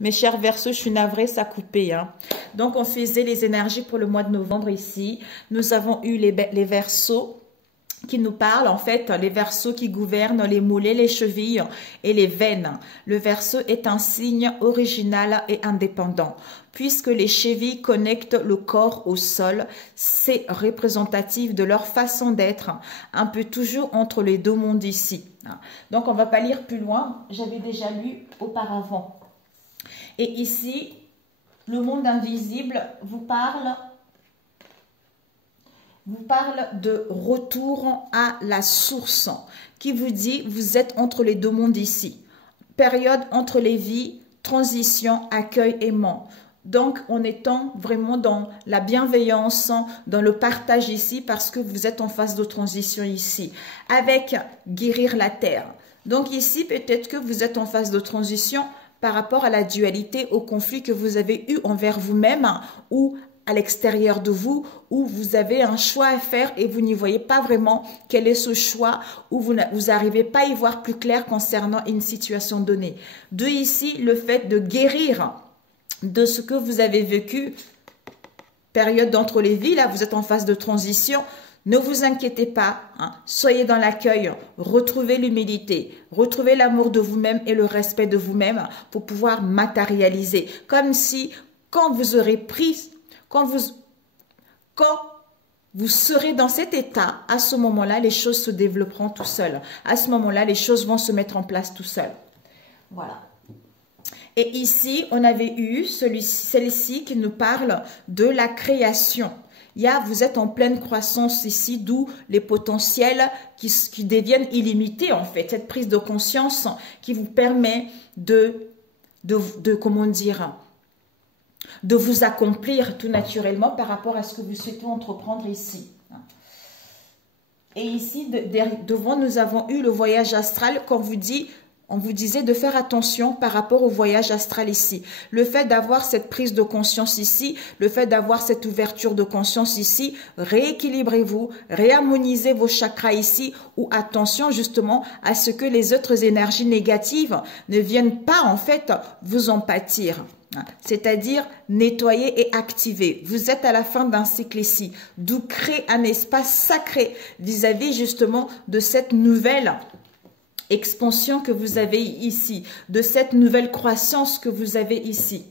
Mes chers Verseaux, je suis navrée, ça a coupé. Hein. Donc, on faisait les énergies pour le mois de novembre ici. Nous avons eu les Verseaux qui nous parlent, en fait, les Verseaux qui gouvernent les mollets, les chevilles et les veines. Le Verseau est un signe original et indépendant. Puisque les chevilles connectent le corps au sol, c'est représentatif de leur façon d'être, un peu toujours entre les deux mondes ici. Donc, on ne va pas lire plus loin, j'avais déjà lu auparavant. Et ici, le monde invisible vous parle de retour à la source, qui vous dit vous êtes entre les deux mondes ici. Période entre les vies, transition, accueil, aimant. Donc, en étant vraiment dans la bienveillance, dans le partage ici, parce que vous êtes en phase de transition ici, avec guérir la terre. Donc ici, peut-être que vous êtes en phase de transition par rapport à la dualité, au conflit que vous avez eu envers vous-même ou à l'extérieur de vous, où vous avez un choix à faire et vous n'y voyez pas vraiment quel est ce choix, où vous n'arrivez pas à y voir plus clair concernant une situation donnée. De ici, le fait de guérir de ce que vous avez vécu, période d'entre les vies, là vous êtes en phase de transition, ne vous inquiétez pas, hein, soyez dans l'accueil, retrouvez l'humilité, retrouvez l'amour de vous-même et le respect de vous-même pour pouvoir matérialiser. Comme si, quand vous aurez pris, quand vous serez dans cet état, à ce moment-là, les choses se développeront tout seules. À ce moment-là, les choses vont se mettre en place tout seules. Voilà. Et ici, on avait eu celle-ci qui nous parle de la création. Vous êtes en pleine croissance ici, d'où les potentiels qui deviennent illimités en fait. Cette prise de conscience qui vous permet comment dire, de vous accomplir tout naturellement par rapport à ce que vous souhaitez entreprendre ici. Et ici, devant, nous avons eu le voyage astral, on vous disait de faire attention par rapport au voyage astral ici. Le fait d'avoir cette prise de conscience ici, le fait d'avoir cette ouverture de conscience ici, rééquilibrez-vous, réharmonisez vos chakras ici, ou attention justement à ce que les autres énergies négatives ne viennent pas en fait vous en pâtir. C'est-à-dire nettoyer et activer. Vous êtes à la fin d'un cycle ici, d'où créer un espace sacré vis-à-vis justement de cette nouvelle expansion que vous avez ici, de cette nouvelle croissance que vous avez ici.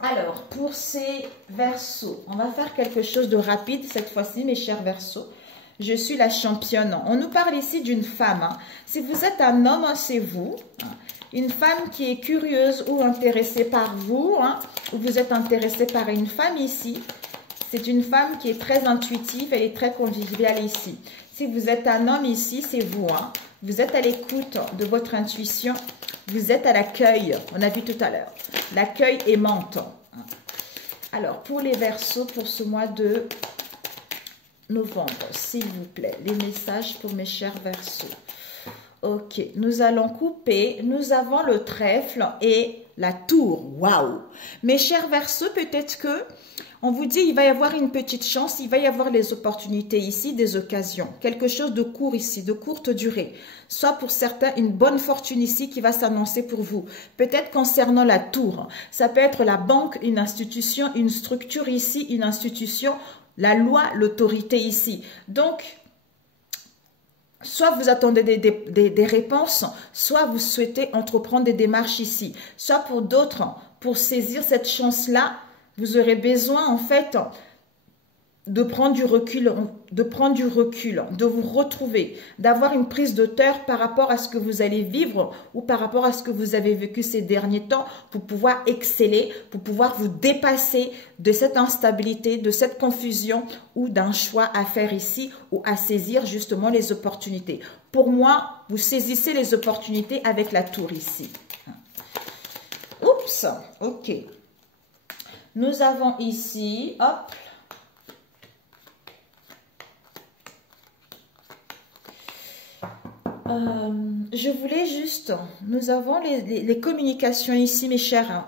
Alors, pour ces Verseaux, on va faire quelque chose de rapide cette fois-ci, mes chers Verseaux. Je suis la championne. On nous parle ici d'une femme. Si vous êtes un homme, c'est vous. Une femme qui est curieuse ou intéressée par vous, ou vous êtes intéressé par une femme ici. C'est une femme qui est très intuitive, elle est très conviviale ici. Si vous êtes un homme ici, c'est vous. Vous êtes à l'écoute de votre intuition. Vous êtes à l'accueil. On a vu tout à l'heure. L'accueil aimante. Alors, pour les Verseaux, pour ce mois de novembre, s'il vous plaît, les messages pour mes chers Verseaux. Ok, nous allons couper. Nous avons le trèfle et la tour. Waouh! Mes chers Verseaux, peut-être que on vous dit il va y avoir une petite chance, il va y avoir les opportunités ici, des occasions. Quelque chose de court ici, de courte durée. Soit pour certains, une bonne fortune ici qui va s'annoncer pour vous. Peut-être concernant la tour. Ça peut être la banque, une institution, une structure ici, une institution, la loi, l'autorité ici. Donc, soit vous attendez des réponses, soit vous souhaitez entreprendre des démarches ici. Soit pour d'autres, pour saisir cette chance-là, vous aurez besoin en fait de prendre du recul, de vous retrouver, d'avoir une prise de hauteur par rapport à ce que vous allez vivre ou par rapport à ce que vous avez vécu ces derniers temps pour pouvoir exceller, pour pouvoir vous dépasser de cette instabilité, de cette confusion ou d'un choix à faire ici ou à saisir justement les opportunités. Pour moi, vous saisissez les opportunités avec la tour ici. Oups, ok. Nous avons ici, hop, je voulais juste, nous avons les communications ici, mes chers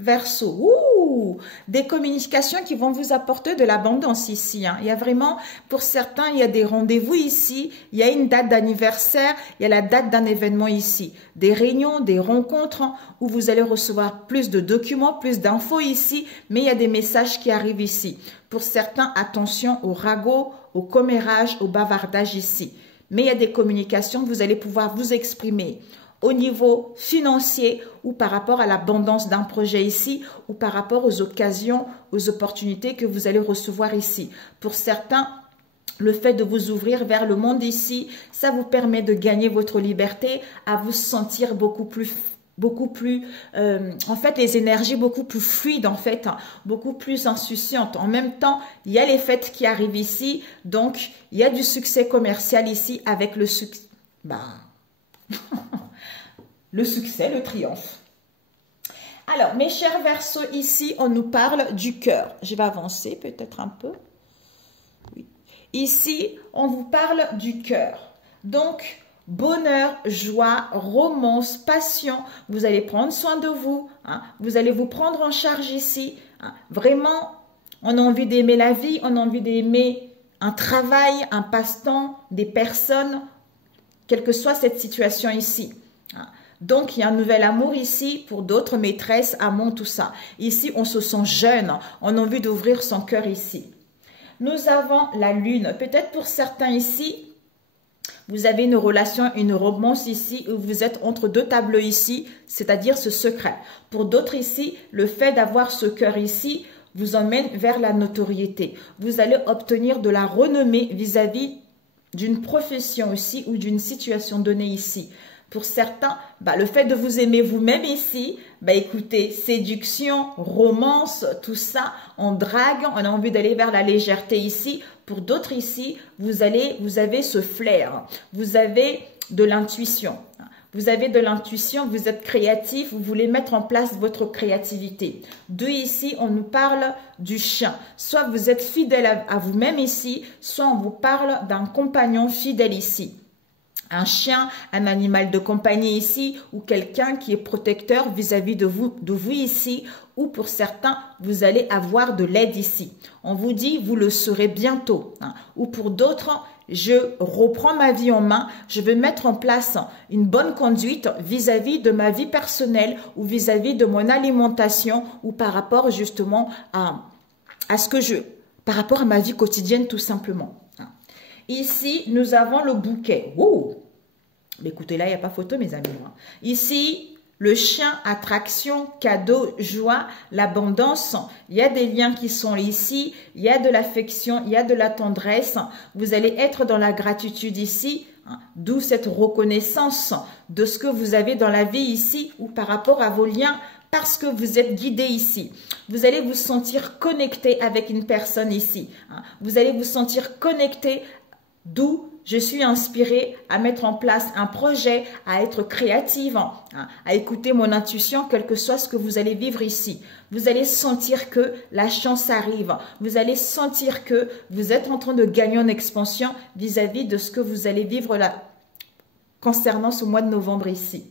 Verseaux. Ouh, des communications qui vont vous apporter de l'abondance ici. Hein. Il y a vraiment, pour certains, il y a des rendez-vous ici, il y a une date d'anniversaire, il y a la date d'un événement ici. Des réunions, des rencontres hein, où vous allez recevoir plus de documents, plus d'infos ici, mais il y a des messages qui arrivent ici. Pour certains, attention au ragot, au commérage, au bavardage ici. Mais il y a des communications, vous allez pouvoir vous exprimer au niveau financier ou par rapport à l'abondance d'un projet ici ou par rapport aux occasions, aux opportunités que vous allez recevoir ici. Pour certains, le fait de vous ouvrir vers le monde ici, ça vous permet de gagner votre liberté, à vous sentir beaucoup plus en fait, les énergies beaucoup plus fluides, en fait, hein, beaucoup plus insouciantes. En même temps, il y a les fêtes qui arrivent ici, donc il y a du succès commercial ici avec le succès. Le succès, le triomphe. Alors, mes chers Verseaux, ici, on nous parle du cœur. Je vais avancer peut-être un peu. Oui. Ici, on vous parle du cœur. Donc, bonheur, joie, romance, passion. Vous allez prendre soin de vous. Hein. Vous allez vous prendre en charge ici. Hein. Vraiment, on a envie d'aimer la vie. On a envie d'aimer un travail, un passe-temps, des personnes, quelle que soit cette situation ici. Hein. Donc, il y a un nouvel amour ici pour d'autres maîtresses, amants, tout ça. Ici, on se sent jeune. On a envie d'ouvrir son cœur ici. Nous avons la lune. Peut-être pour certains ici, vous avez une relation, une romance ici, où vous êtes entre deux tableaux ici, c'est-à-dire ce secret. Pour d'autres ici, le fait d'avoir ce cœur ici vous emmène vers la notoriété. Vous allez obtenir de la renommée vis-à-vis d'une profession aussi ou d'une situation donnée ici. Pour certains, le fait de vous aimer vous-même ici, écoutez, séduction, romance, tout ça, on drague, on a envie d'aller vers la légèreté ici. Pour d'autres ici, vous avez ce flair, vous avez de l'intuition. Vous avez de l'intuition, vous êtes créatif, vous voulez mettre en place votre créativité. Deux ici, on nous parle du chien. Soit vous êtes fidèle à vous-même ici, soit on vous parle d'un compagnon fidèle ici. Un chien, un animal de compagnie ici, ou quelqu'un qui est protecteur vis-à-vis de vous ici, ou pour certains, vous allez avoir de l'aide ici. On vous dit, vous le saurez bientôt. Hein. Ou pour d'autres, je reprends ma vie en main, je vais mettre en place une bonne conduite vis-à-vis de ma vie personnelle ou vis-à-vis de mon alimentation ou par rapport justement à par rapport à ma vie quotidienne tout simplement. Ici, nous avons le bouquet. Oh! Mais écoutez, là, il n'y a pas photo, mes amis. Ici, le chien, attraction, cadeau, joie, l'abondance. Il y a des liens qui sont ici. Il y a de l'affection, il y a de la tendresse. Vous allez être dans la gratitude ici. Hein, d'où cette reconnaissance de ce que vous avez dans la vie ici ou par rapport à vos liens parce que vous êtes guidé ici. Vous allez vous sentir connecté avec une personne ici. Hein, vous allez vous sentir connecté. D'où je suis inspirée à mettre en place un projet, à être créative, hein, à écouter mon intuition, quel que soit ce que vous allez vivre ici. Vous allez sentir que la chance arrive. Vous allez sentir que vous êtes en train de gagner en expansion vis-à-vis de ce que vous allez vivre là concernant ce mois de novembre ici.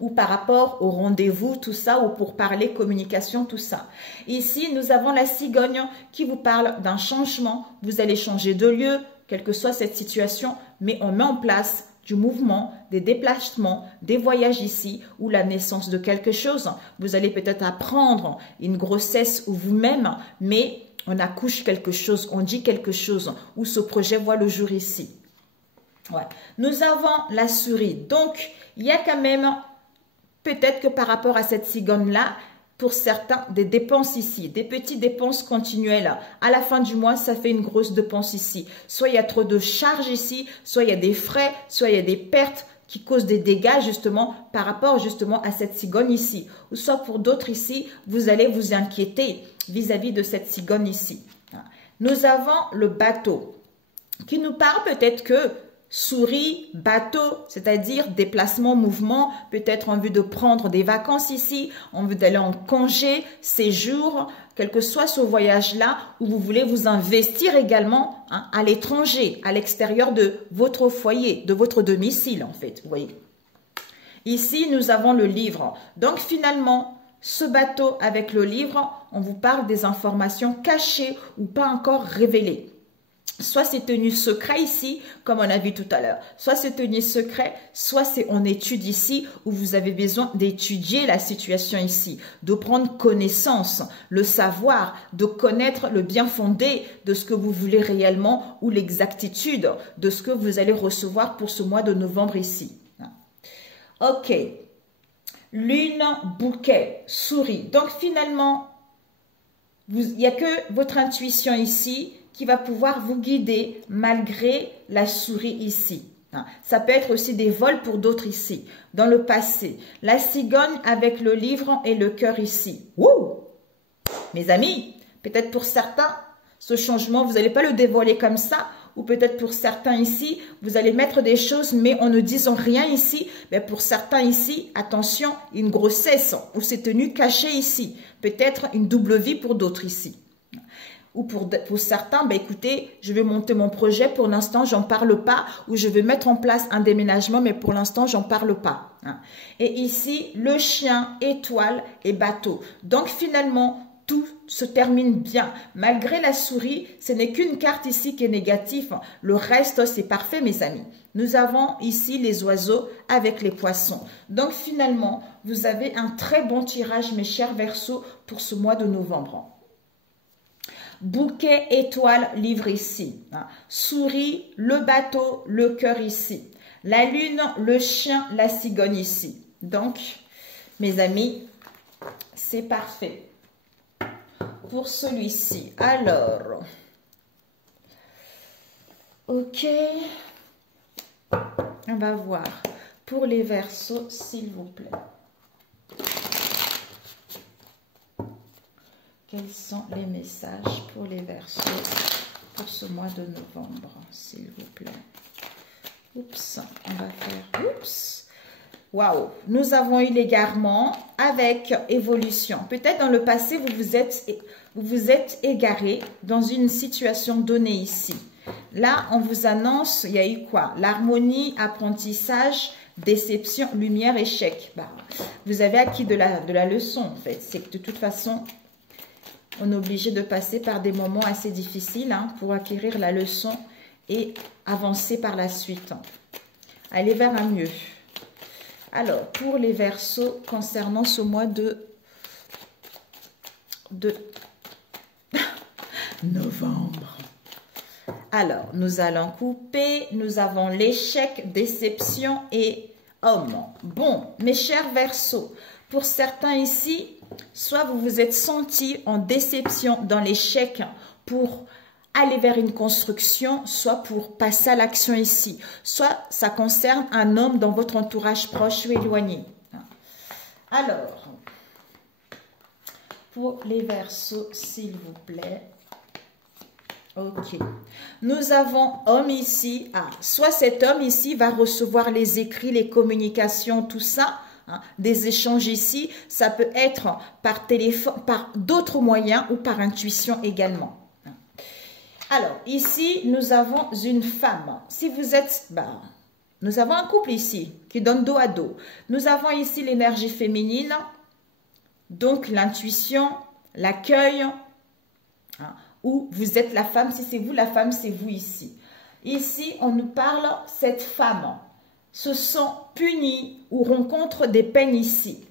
Ou par rapport au rendez-vous, tout ça, ou pour parler communication, tout ça. Ici, nous avons la cigogne qui vous parle d'un changement. Vous allez changer de lieu, quelle que soit cette situation, mais on met en place du mouvement, des déplacements, des voyages ici, ou la naissance de quelque chose. Vous allez peut-être apprendre une grossesse ou vous-même, mais on accouche quelque chose, on dit quelque chose, ou ce projet voit le jour ici. Ouais. Nous avons la souris, donc il y a quand même, peut-être que par rapport à cette cigogne-là, pour certains, des dépenses ici, des petites dépenses continuelles. À la fin du mois, ça fait une grosse dépense ici. Soit il y a trop de charges ici, soit il y a des frais, soit il y a des pertes qui causent des dégâts justement par rapport justement à cette cigogne ici. Ou soit pour d'autres ici, vous allez vous inquiéter vis-à-vis de cette cigogne ici. Nous avons le bateau qui nous parle peut-être que souris, bateau, c'est-à-dire déplacement, mouvement, peut-être en vue de prendre des vacances ici, en vue d'aller en congé, séjour, quel que soit ce voyage-là, où vous voulez vous investir également hein, à l'étranger, à l'extérieur de votre foyer, de votre domicile en fait, vous voyez. Ici, nous avons le livre. Donc finalement, ce bateau avec le livre, on vous parle des informations cachées ou pas encore révélées. Soit c'est tenu secret ici, comme on a vu tout à l'heure. Soit c'est tenu secret, soit c'est en étude ici, où vous avez besoin d'étudier la situation ici, de prendre connaissance, le savoir, de connaître le bien fondé de ce que vous voulez réellement ou l'exactitude de ce que vous allez recevoir pour ce mois de novembre ici. Ok. Lune, bouquet, souris. Donc finalement, il n'y a que votre intuition ici qui va pouvoir vous guider malgré la souris ici. Ça peut être aussi des vols pour d'autres ici, dans le passé. La cigogne avec le livre et le cœur ici. Wouh! Mes amis, peut-être pour certains, ce changement, vous n'allez pas le dévoiler comme ça, ou peut-être pour certains ici, vous allez mettre des choses, mais en ne disant rien ici. Mais pour certains ici, attention, une grossesse, ou c'est tenu caché ici. Peut-être une double vie pour d'autres ici. Ou pour certains, ben écoutez, je vais monter mon projet, pour l'instant, j'en parle pas, ou je vais mettre en place un déménagement, mais pour l'instant, j'en parle pas. Et ici, le chien, étoile et bateau. Donc finalement, tout se termine bien. Malgré la souris, ce n'est qu'une carte ici qui est négative. Le reste, c'est parfait, mes amis. Nous avons ici les oiseaux avec les poissons. Donc finalement, vous avez un très bon tirage, mes chers Verseaux, pour ce mois de novembre. Bouquet, étoile, livre ici. Souris, le bateau, le cœur ici. La lune, le chien, la cigogne ici. Donc, mes amis, c'est parfait. Pour celui-ci, alors, ok, on va voir pour les Verseaux, s'il vous plaît. Quels sont les messages pour les Verseaux pour ce mois de novembre, s'il vous plaît? Oups, on va faire, oups. Waouh, nous avons eu l'égarement avec évolution. Peut-être dans le passé, vous vous êtes égaré dans une situation donnée ici. Là, on vous annonce, il y a eu quoi? L'harmonie, apprentissage, déception, lumière, échec. Bah, vous avez acquis de la leçon, en fait. C'est que de toute façon, on est obligé de passer par des moments assez difficiles pour acquérir la leçon et avancer par la suite. Aller vers un mieux. Alors, pour les Verseaux, concernant ce mois de novembre. Alors, nous allons couper. Nous avons l'échec, déception et homme. Bon, mes chers Verseaux, pour certains ici, soit vous vous êtes sentis en déception dans l'échec pour aller vers une construction, soit pour passer à l'action ici. Soit ça concerne un homme dans votre entourage proche ou éloigné. Alors, pour les Verseaux, s'il vous plaît. Ok. Nous avons homme ici. Soit cet homme ici va recevoir les écrits, les communications, tout ça. Des échanges ici. Ça peut être par téléphone, par d'autres moyens ou par intuition également. Alors, ici, nous avons une femme. Si vous êtes... nous avons un couple ici qui donne dos à dos. Nous avons ici l'énergie féminine, donc l'intuition, l'accueil, où vous êtes la femme. Si c'est vous la femme, c'est vous ici. Ici, on nous parle, cette femme se sent punie ou rencontre des peines ici.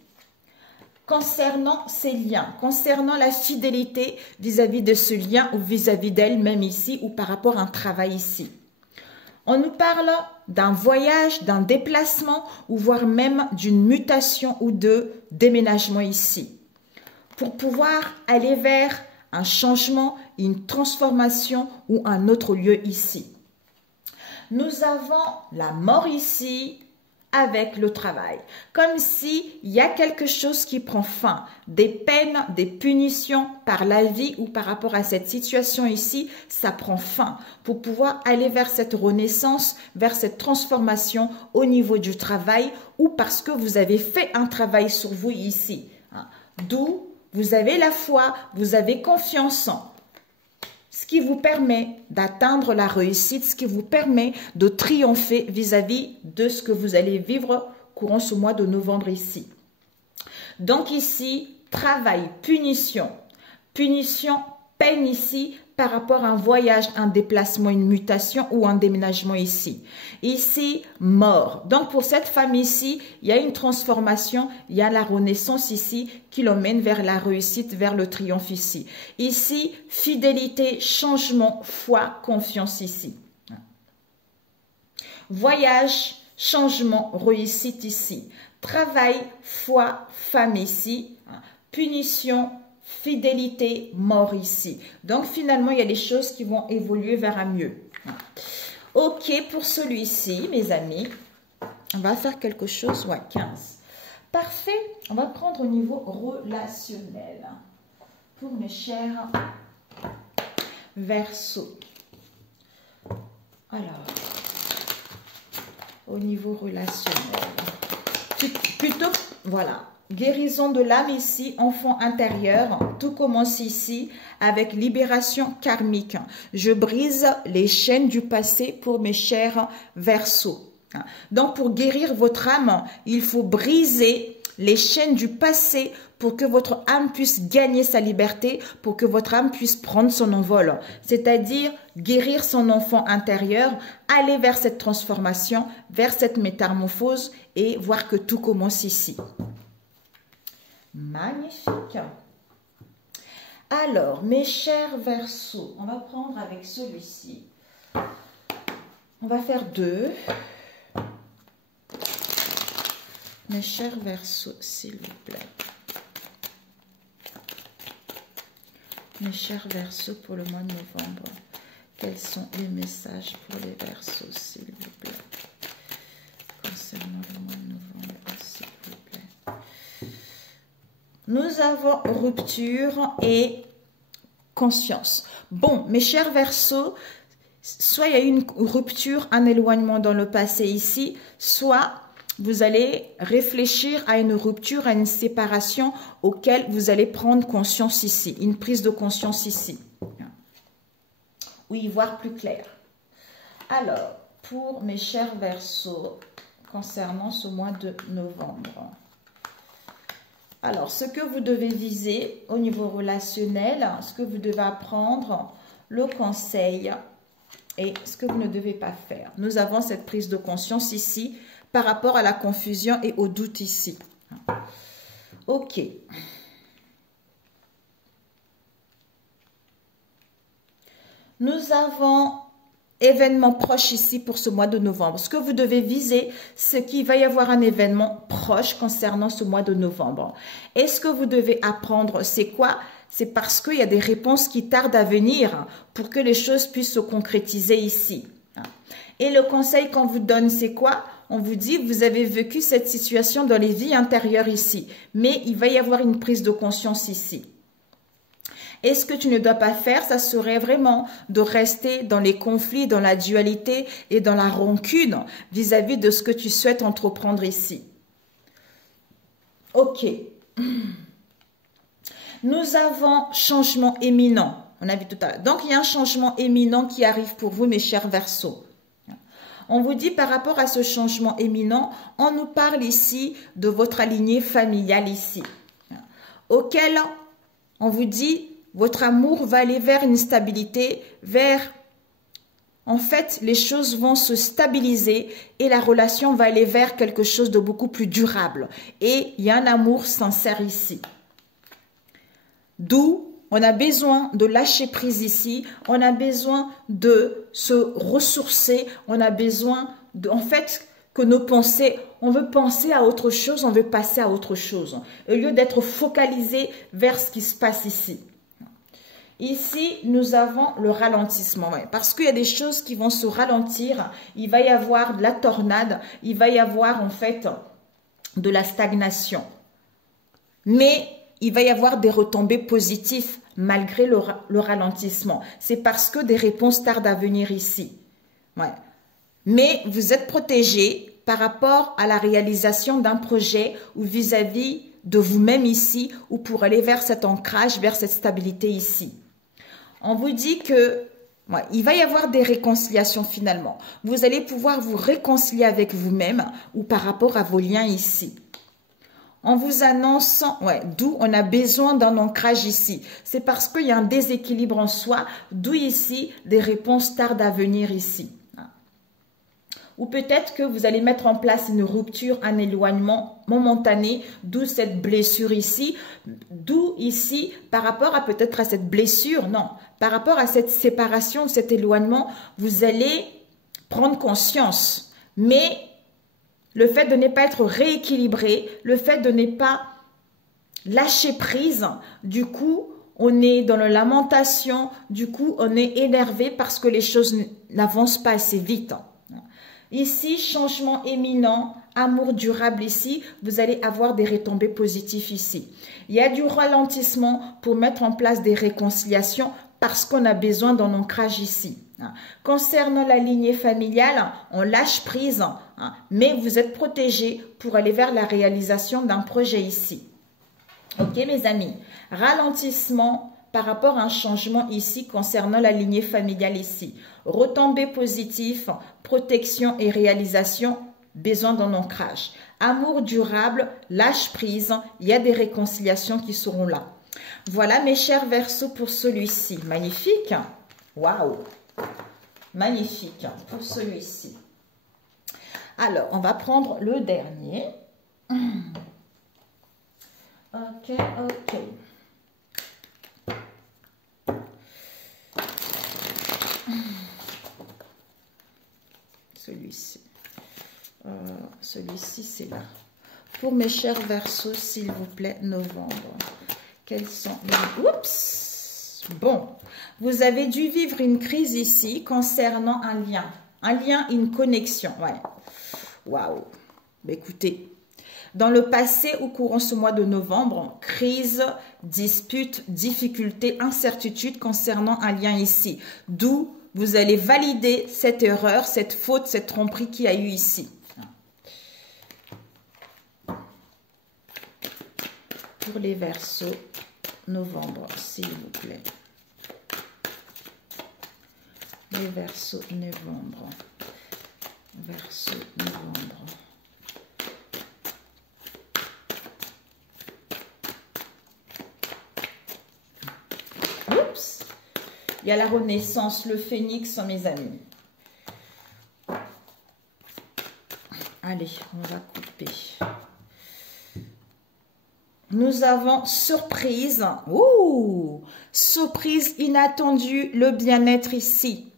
Concernant ces liens, concernant la fidélité vis-à-vis de ce lien ou vis-à-vis d'elle-même ici ou par rapport à un travail ici. On nous parle d'un voyage, d'un déplacement ou voire même d'une mutation ou de déménagement ici. Pour pouvoir aller vers un changement, une transformation ou un autre lieu ici. Nous avons la mort ici, avec le travail. Comme si il y a quelque chose qui prend fin. Des peines, des punitions par la vie ou par rapport à cette situation ici, ça prend fin. Pour pouvoir aller vers cette renaissance, vers cette transformation au niveau du travail ou parce que vous avez fait un travail sur vous ici. D'où vous avez la foi, vous avez confiance en. Ce qui vous permet d'atteindre la réussite, ce qui vous permet de triompher vis-à-vis de ce que vous allez vivre courant ce mois de novembre ici. Donc ici, travail, punition, Punition, peine ici par rapport à un voyage, un déplacement, une mutation ou un déménagement ici. Ici, mort. Donc pour cette femme ici, il y a une transformation, il y a la renaissance ici qui l'emmène vers la réussite, vers le triomphe ici. Ici, fidélité, changement, foi, confiance ici. Voyage, changement, réussite ici. Travail, foi, femme ici. Punition, fidélité, mort ici. Donc finalement, il y a des choses qui vont évoluer vers un mieux. Ok, pour celui-ci, mes amis, on va faire quelque chose, ouais, 15. Parfait, on va prendre au niveau relationnel. Pour mes chers Verseaux. Alors, au niveau relationnel. Plutôt, voilà. Guérison de l'âme ici, enfant intérieur. Tout commence ici avec libération karmique. Je brise les chaînes du passé pour mes chers Verseaux. Donc, pour guérir votre âme, il faut briser les chaînes du passé pour que votre âme puisse gagner sa liberté, pour que votre âme puisse prendre son envol. C'est-à-dire guérir son enfant intérieur, aller vers cette transformation, vers cette métamorphose et voir que tout commence ici. Magnifique. Alors, mes chers Verseaux, on va prendre avec celui-ci. On va faire 2. Mes chers Verseaux, s'il vous plaît. Mes chers Verseaux pour le mois de novembre, quels sont les messages pour les Verseaux, s'il vous plaît? Concernant le mois de novembre, s'il vous plaît. Nous avons rupture et conscience. Bon, mes chers Verseaux, soit il y a eu une rupture, un éloignement dans le passé ici, soit vous allez réfléchir à une rupture, à une séparation auquel vous allez prendre conscience ici, une prise de conscience ici. Oui, voir plus clair. Alors, pour mes chers Verseaux, concernant ce mois de novembre. Alors, ce que vous devez viser au niveau relationnel, ce que vous devez apprendre, le conseil et ce que vous ne devez pas faire. Nous avons cette prise de conscience ici par rapport à la confusion et au doute ici. Ok. Nous avons événement proche ici pour ce mois de novembre. Ce que vous devez viser, c'est qu'il va y avoir un événement proche concernant ce mois de novembre. Et ce que vous devez apprendre, c'est quoi? C'est parce qu'il y a des réponses qui tardent à venir pour que les choses puissent se concrétiser ici. Et le conseil qu'on vous donne, c'est quoi? On vous dit, vous avez vécu cette situation dans les vies intérieures ici, mais il va y avoir une prise de conscience ici. Et ce que tu ne dois pas faire, ça serait vraiment de rester dans les conflits, dans la dualité et dans la rancune vis-à-vis de ce que tu souhaites entreprendre ici. Ok. Nous avons changement éminent. On a vu tout à l'heure. Donc, il y a un changement éminent qui arrive pour vous, mes chers Verseaux. On vous dit par rapport à ce changement éminent, on nous parle ici de votre lignée familiale ici, auquel on vous dit votre amour va aller vers une stabilité, en fait, les choses vont se stabiliser et la relation va aller vers quelque chose de beaucoup plus durable. Et il y a un amour sincère ici. D'où on a besoin de lâcher prise ici, on a besoin de se ressourcer, on a besoin de, en fait, que nos pensées, on veut penser à autre chose, on veut passer à autre chose, au lieu d'être focalisé vers ce qui se passe ici. Ici, nous avons le ralentissement, parce qu'il y a des choses qui vont se ralentir, il va y avoir de la tornade, il va y avoir en fait de la stagnation. Mais il va y avoir des retombées positives malgré le ralentissement. C'est parce que des réponses tardent à venir ici. Ouais. Mais vous êtes protégé par rapport à la réalisation d'un projet ou vis-à-vis de vous-même ici ou pour aller vers cet ancrage, vers cette stabilité ici. On vous dit que il va y avoir des réconciliations finalement. Vous allez pouvoir vous réconcilier avec vous-même ou par rapport à vos liens ici. On vous annonce, d'où on a besoin d'un ancrage ici. C'est parce qu'il y a un déséquilibre en soi, d'où ici des réponses tardent à venir ici. Ou peut-être que vous allez mettre en place une rupture, un éloignement momentané, d'où cette blessure ici, d'où ici, par rapport à peut-être à cette blessure, non, par rapport à cette séparation, cet éloignement, vous allez prendre conscience. Mais le fait de ne pas être rééquilibré, le fait de ne pas lâcher prise, du coup, on est dans la lamentation, du coup, on est énervé parce que les choses n'avancent pas assez vite. Ici, changement éminent, amour durable ici, vous allez avoir des retombées positives ici. Il y a du ralentissement pour mettre en place des réconciliations parce qu'on a besoin d'un ancrage ici. Concernant la lignée familiale, on lâche prise, mais vous êtes protégé pour aller vers la réalisation d'un projet ici. Ok mes amis, ralentissement par rapport à un changement ici concernant la lignée familiale ici. Retombées positives, protection et réalisation, besoin d'un ancrage. Amour durable, lâche prise, il y a des réconciliations qui seront là. Voilà mes chers Verseaux pour celui-ci. Magnifique. Waouh. Magnifique pour celui-ci. Alors, on va prendre le dernier. Ok, ok. Celui-ci. Celui-ci, c'est là. Pour mes chers Verseaux, s'il vous plaît, novembre. Quels sont les... Oups! Bon, vous avez dû vivre une crise ici concernant un lien. Un lien, une connexion. Ouais. Waouh! Écoutez, dans le passé, au courant ce mois de novembre, crise, dispute, difficulté, incertitude concernant un lien ici. D'où vous allez valider cette erreur, cette faute, cette tromperie qu'il y a eu ici. Pour les Verseaux, novembre, s'il vous plaît. Les Verseaux, novembre. Verseaux, novembre. Oups! Il y a la renaissance, le phénix, mes amis. Allez, on va couper. Nous avons surprise. Ouh! Surprise inattendue, le bien-être ici.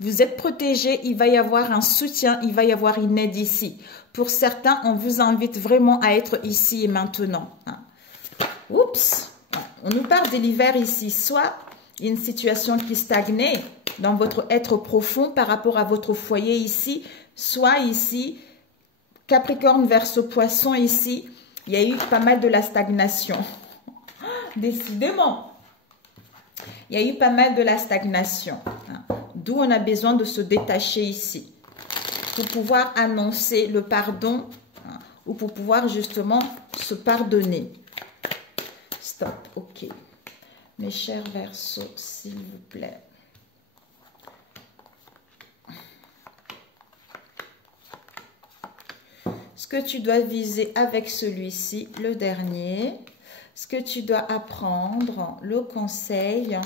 Vous êtes protégé, il va y avoir un soutien, il va y avoir une aide ici. Pour certains, on vous invite vraiment à être ici et maintenant. Oups! On nous parle de l'hiver ici. Soit une situation qui stagnait dans votre être profond par rapport à votre foyer ici. Soit ici, Capricorne, Verseau, Poisson ici. Il y a eu pas mal de la stagnation. Décidément. Il y a eu pas mal de la stagnation. D'où on a besoin de se détacher ici. Pour pouvoir annoncer le pardon. Ou pour pouvoir justement se pardonner. Stop. Ok. Mes chers Verseaux, s'il vous plaît. Ce que tu dois viser avec celui-ci, le dernier, ce que tu dois apprendre, le conseil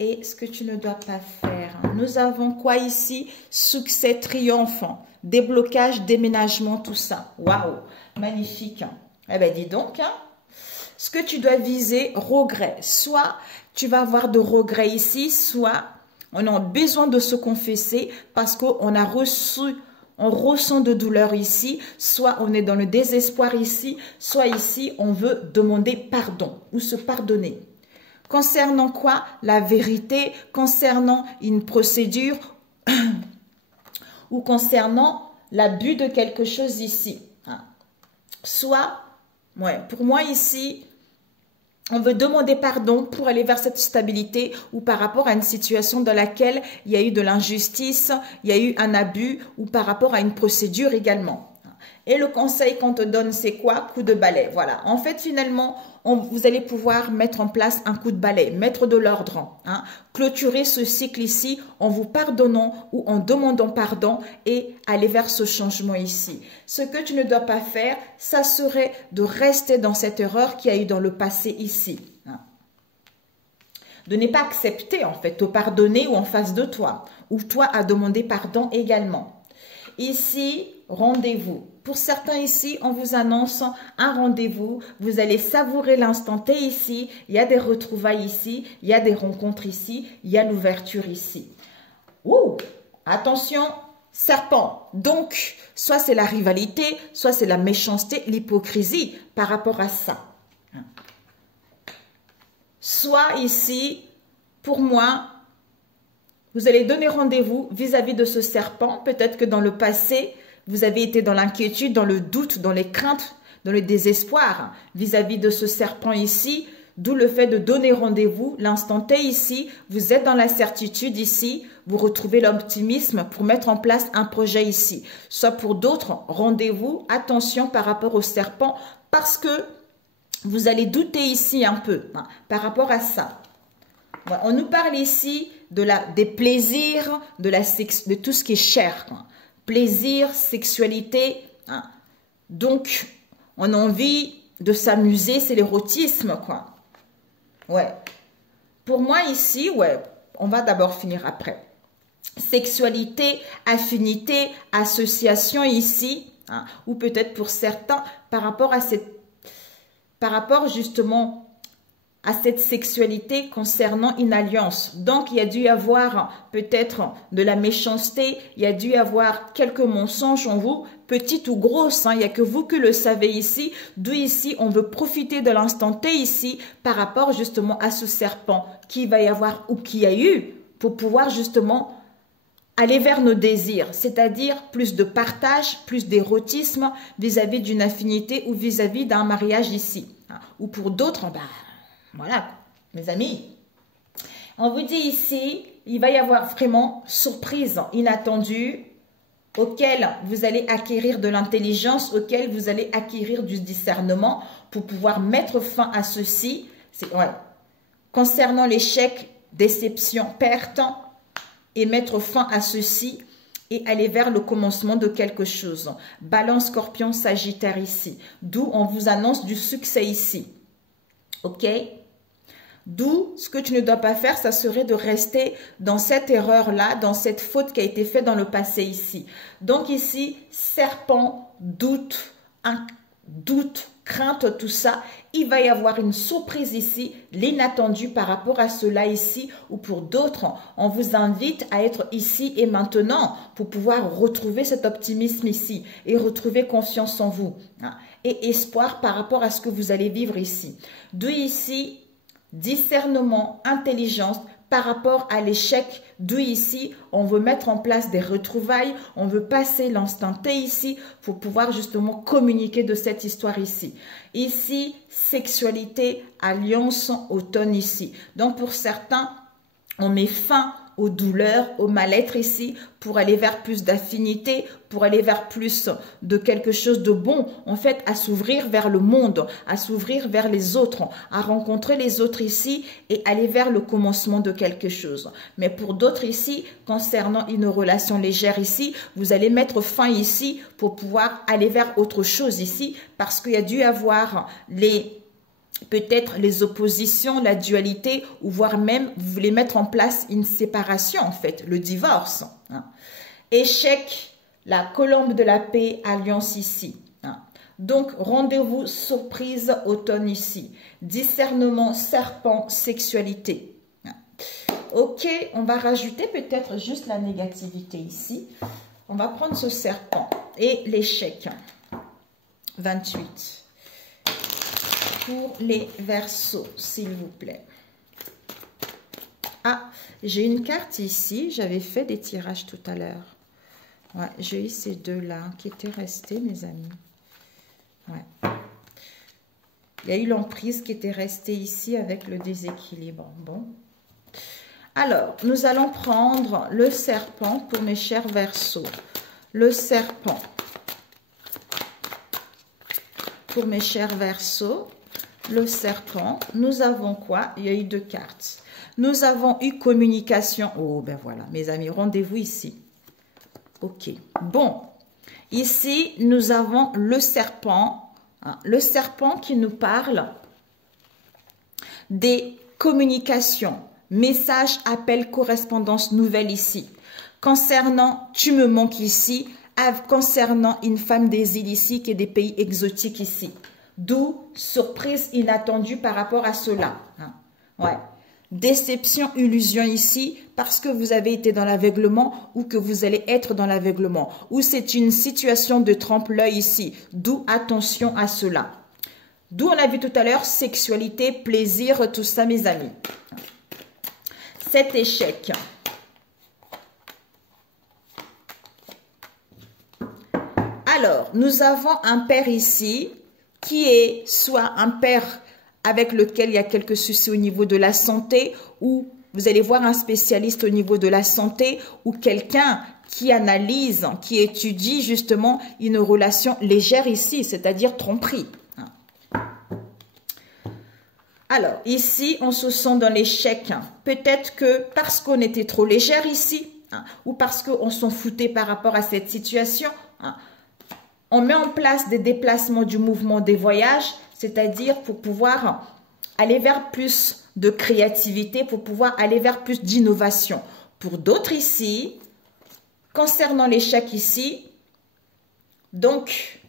et ce que tu ne dois pas faire. Nous avons quoi ici? Succès, triomphe, déblocage, déménagement, tout ça. Waouh, magnifique. Eh bien, dis donc, ce que tu dois viser, regret. Soit tu vas avoir de regrets ici, soit on a besoin de se confesser parce qu'on a reçu... On ressent de douleur ici, soit on est dans le désespoir ici, soit ici on veut demander pardon ou se pardonner. Concernant quoi? La vérité, concernant une procédure ou concernant l'abus de quelque chose ici. Soit, pour moi ici, on veut demander pardon pour aller vers cette stabilité ou par rapport à une situation dans laquelle il y a eu de l'injustice, il y a eu un abus ou par rapport à une procédure également. Et le conseil qu'on te donne, c'est quoi? Coup de balai. Voilà. En fait, finalement, vous allez pouvoir mettre en place un coup de balai, mettre de l'ordre, hein. Clôturer ce cycle ici en vous pardonnant ou en demandant pardon et aller vers ce changement ici. Ce que tu ne dois pas faire, ça serait de rester dans cette erreur qu'il y a eu dans le passé ici, hein. De ne pas accepter, en fait, te pardonner ou en face de toi, ou toi à demander pardon également. Ici, rendez-vous. Pour certains ici, on vous annonce un rendez-vous. Vous allez savourer l'instant T ici. Il y a des retrouvailles ici. Il y a des rencontres ici. Il y a l'ouverture ici. Ouh! Attention, serpent. Donc, soit c'est la rivalité, soit c'est la méchanceté, l'hypocrisie par rapport à ça. Soit ici, pour moi, vous allez donner rendez-vous vis-à-vis de ce serpent. Peut-être que dans le passé, vous avez été dans l'inquiétude, dans le doute, dans les craintes, dans le désespoir vis-à-vis de ce serpent ici. D'où le fait de donner rendez-vous. L'instant T ici, vous êtes dans la certitude ici. Vous retrouvez l'optimisme pour mettre en place un projet ici. Soit pour d'autres, rendez-vous. Attention par rapport au serpent parce que vous allez douter ici un peu, hein, par rapport à ça. On nous parle ici des plaisirs, de tout ce qui est chair, quoi. Plaisir, sexualité, hein. Donc, on a envie de s'amuser, c'est l'érotisme, quoi. Ouais. Pour moi ici, ouais, on va d'abord finir après. Sexualité, affinité, association ici, hein, ou peut-être pour certains, par rapport justement à cette sexualité concernant une alliance. Donc, il y a dû y avoir peut-être de la méchanceté, il y a dû y avoir quelques mensonges en vous, petites ou grosses, hein, il n'y a que vous qui le savez ici, d'où ici, on veut profiter de l'instant T ici, par rapport justement à ce serpent qui va y avoir ou qui a eu, pour pouvoir justement aller vers nos désirs, c'est-à-dire plus de partage, plus d'érotisme vis-à-vis d'une affinité ou vis-à-vis d'un mariage ici. Hein. Ou pour d'autres, bah, voilà, mes amis. On vous dit ici, il va y avoir vraiment surprise inattendue auquel vous allez acquérir de l'intelligence, auquel vous allez acquérir du discernement pour pouvoir mettre fin à ceci. Ouais. Concernant l'échec, déception, perte, et mettre fin à ceci et aller vers le commencement de quelque chose. Balance, Scorpion, Sagittaire ici. D'où on vous annonce du succès ici. Ok? D'où, ce que tu ne dois pas faire, ça serait de rester dans cette erreur-là, dans cette faute qui a été faite dans le passé ici. Donc ici, serpent, doute, crainte, tout ça, il va y avoir une surprise ici, l'inattendu par rapport à cela ici, ou pour d'autres, on vous invite à être ici et maintenant pour pouvoir retrouver cet optimisme ici et retrouver confiance en vous, hein, et espoir par rapport à ce que vous allez vivre ici. D'où ici, discernement, intelligence par rapport à l'échec. D'où ici, on veut mettre en place des retrouvailles, on veut passer l'instant T ici pour pouvoir justement communiquer de cette histoire ici. Ici, sexualité, alliance, automne ici. Donc pour certains, on met fin aux douleurs, au mal-être ici, pour aller vers plus d'affinité, pour aller vers plus de quelque chose de bon, en fait, à s'ouvrir vers le monde, à s'ouvrir vers les autres, à rencontrer les autres ici et aller vers le commencement de quelque chose. Mais pour d'autres ici, concernant une relation légère ici, vous allez mettre fin ici pour pouvoir aller vers autre chose ici, parce qu'il y a dû avoir peut-être les oppositions, la dualité, ou voire même, vous voulez mettre en place une séparation, en fait, le divorce. Hein. Échec, la colombe de la paix, alliance ici. Hein. Donc, rendez-vous, surprise, automne ici. Discernement, serpent, sexualité. Hein. Ok, on va rajouter peut-être juste la négativité ici. On va prendre ce serpent et l'échec. 28. Pour les Verseaux, s'il vous plaît. Ah, j'ai une carte ici. J'avais fait des tirages tout à l'heure. Ouais, j'ai eu ces deux-là qui étaient restés, mes amis. Ouais. Il y a eu l'emprise qui était restée ici avec le déséquilibre. Bon. Alors, nous allons prendre le serpent pour mes chers Verseaux. Le serpent. pour mes chers Verseaux. Le serpent. Nous avons quoi? Il y a eu 2 cartes. Nous avons eu communication. Oh, ben voilà, mes amis, rendez-vous ici. Ok. Bon. Ici, nous avons le serpent. Hein, le serpent qui nous parle des communications. Message, appel, correspondance nouvelle ici. Concernant, tu me manques ici. Concernant une femme des îles ici qui est des pays exotiques ici. D'où surprise inattendue par rapport à cela. Hein. Ouais. Déception, illusion ici parce que vous avez été dans l'aveuglement ou que vous allez être dans l'aveuglement. Ou c'est une situation de trompe-l'œil ici. D'où attention à cela. D'où on a vu tout à l'heure sexualité, plaisir, tout ça mes amis. Cet échec. Alors, nous avons un père ici qui est soit un père avec lequel il y a quelques soucis au niveau de la santé ou vous allez voir un spécialiste au niveau de la santé ou quelqu'un qui analyse, qui étudie justement une relation légère ici, c'est-à-dire tromperie. Alors, ici, on se sent dans l'échec. Peut-être que parce qu'on était trop légère ici ou parce qu'on s'en foutait par rapport à cette situation, on met en place des déplacements du mouvement des voyages, c'est-à-dire pour pouvoir aller vers plus de créativité, pour pouvoir aller vers plus d'innovation. Pour d'autres ici, concernant l'échec ici, donc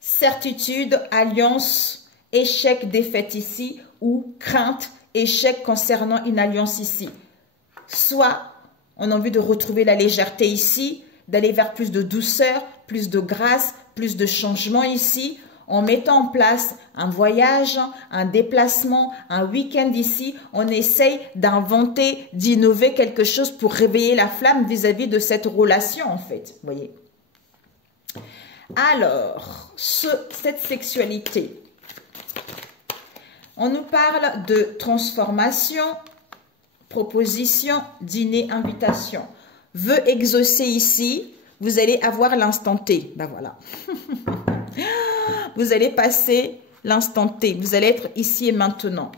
certitude, alliance, échec, défaite ici, ou crainte, échec concernant une alliance ici. Soit on a envie de retrouver la légèreté ici, d'aller vers plus de douceur, plus de grâce, plus de changement ici, en mettant en place un voyage, un déplacement, un week-end ici, on essaye d'inventer, d'innover quelque chose pour réveiller la flamme vis-à-vis de cette relation en fait, vous voyez. Alors, cette sexualité, on nous parle de transformation, proposition, dîner, invitation. Veut exaucer ici, vous allez avoir l'instant T. Ben voilà. Vous allez passer l'instant T. Vous allez être ici et maintenant.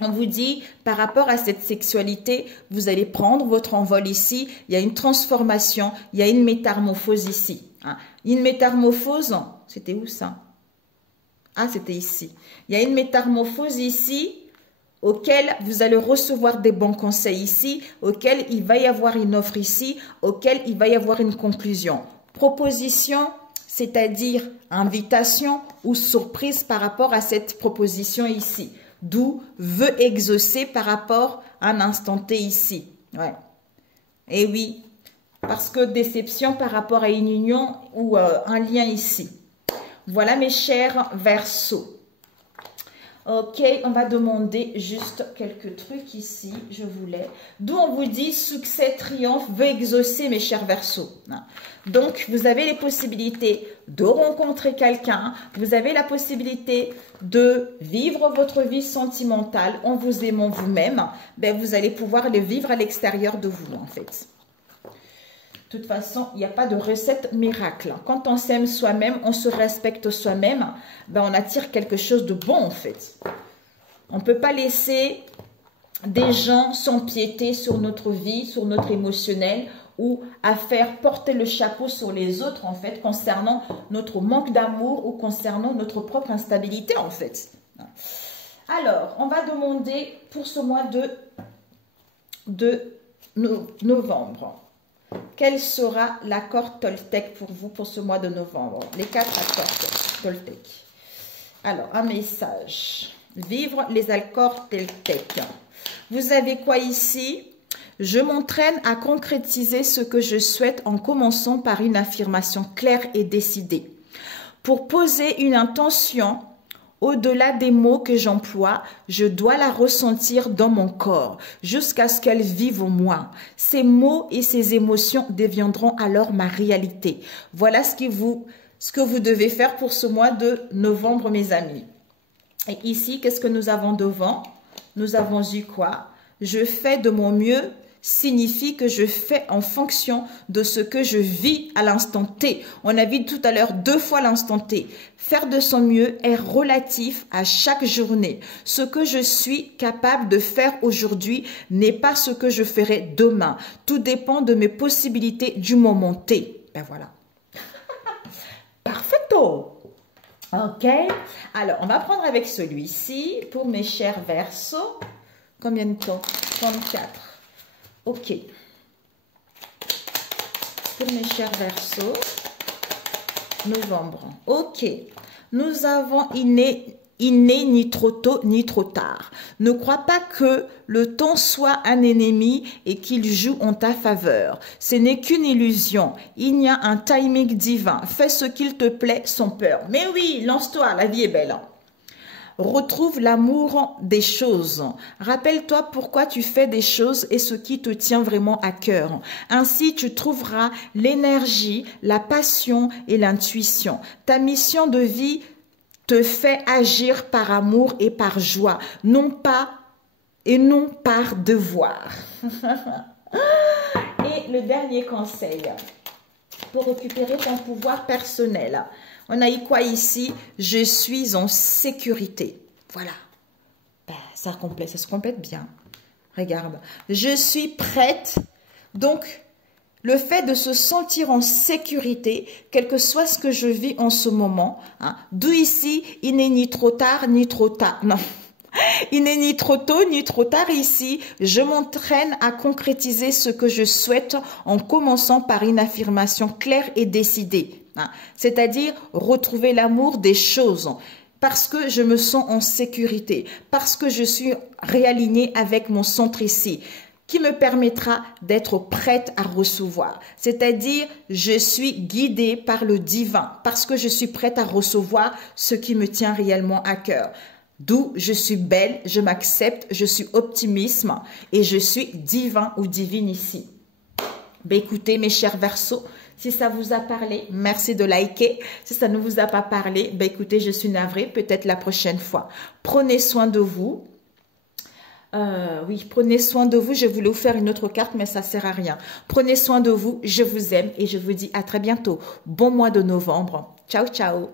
On vous dit, par rapport à cette sexualité, vous allez prendre votre envol ici. Il y a une transformation, il y a une métamorphose ici. Hein. Une métamorphose, c'était où ça? Ah, c'était ici. Il y a une métamorphose ici auquel vous allez recevoir des bons conseils ici, auquel il va y avoir une offre ici, auquel il va y avoir une conclusion. Proposition, c'est-à-dire invitation ou surprise par rapport à cette proposition ici. D'où veut exaucer par rapport à un instant T ici. Ouais. Et oui, parce que déception par rapport à une union ou un lien ici. Voilà mes chers Verseaux. Ok, on va demander juste quelques trucs ici, je voulais. D'où on vous dit succès, triomphe, veut exaucer mes chers Verseaux. Donc, vous avez les possibilités de rencontrer quelqu'un, vous avez la possibilité de vivre votre vie sentimentale en vous aimant vous-même. Ben, vous allez pouvoir le vivre à l'extérieur de vous, en fait. De toute façon, il n'y a pas de recette miracle. Quand on s'aime soi-même, on se respecte soi-même, ben on attire quelque chose de bon en fait. On ne peut pas laisser des gens s'empiéter sur notre vie, sur notre émotionnel ou à faire porter le chapeau sur les autres en fait concernant notre manque d'amour ou concernant notre propre instabilité en fait. Alors, on va demander pour ce mois de novembre. Quel sera l'accord Toltec pour vous pour ce mois de novembre? Les 4 accords Toltec. Alors, un message. Vivre les accords Toltec. Vous avez quoi ici? Je m'entraîne à concrétiser ce que je souhaite en commençant par une affirmation claire et décidée. Pour poser une intention, au-delà des mots que j'emploie, je dois la ressentir dans mon corps jusqu'à ce qu'elle vive en moi. Ces mots et ces émotions deviendront alors ma réalité. Voilà ce que vous devez faire pour ce mois de novembre, mes amis. Et ici, qu'est-ce que nous avons devant? Nous avons eu quoi? Je fais de mon mieux signifie que je fais en fonction de ce que je vis à l'instant T. On a vu tout à l'heure 2 fois l'instant T. Faire de son mieux est relatif à chaque journée. Ce que je suis capable de faire aujourd'hui n'est pas ce que je ferai demain. Tout dépend de mes possibilités du moment T. Ben voilà. Parfaitement. Ok. Alors, on va prendre avec celui-ci pour mes chers Verseaux. Combien de temps? 34. Ok. Pour mes chers Verseaux, novembre. Ok. Nous avons inné ni trop tôt ni trop tard. Ne crois pas que le temps soit un ennemi et qu'il joue en ta faveur. Ce n'est qu'une illusion. Il y a un timing divin. Fais ce qu'il te plaît sans peur. Mais oui, lance-toi, la vie est belle. Retrouve l'amour des choses. Rappelle-toi pourquoi tu fais des choses et ce qui te tient vraiment à cœur. Ainsi, tu trouveras l'énergie, la passion et l'intuition. Ta mission de vie te fait agir par amour et par joie, non par devoir. Et le dernier conseil pour récupérer ton pouvoir personnel. On a eu quoi ici? Je suis en sécurité. Voilà. Ben, ça se complète bien. Regarde. Je suis prête. Donc, le fait de se sentir en sécurité, quel que soit ce que je vis en ce moment, hein, d'où ici, il n'est ni trop tard, ni trop tard. Non. Il n'est ni trop tôt ni trop tard ici. Je m'entraîne à concrétiser ce que je souhaite en commençant par une affirmation claire et décidée. Hein, c'est-à-dire retrouver l'amour des choses. Parce que je me sens en sécurité. Parce que je suis réalignée avec mon centre ici. Qui me permettra d'être prête à recevoir. C'est-à-dire, je suis guidée par le divin. Parce que je suis prête à recevoir ce qui me tient réellement à cœur. D'où je suis belle, je m'accepte, je suis optimiste et je suis divin ou divine ici. Ben écoutez mes chers Verseaux, si ça vous a parlé, merci de liker. Si ça ne vous a pas parlé, ben écoutez, je suis navrée, peut-être la prochaine fois. Prenez soin de vous. Oui, prenez soin de vous. Je voulais vous faire une autre carte, mais ça sert à rien. Prenez soin de vous, je vous aime et je vous dis à très bientôt. Bon mois de novembre. Ciao, ciao.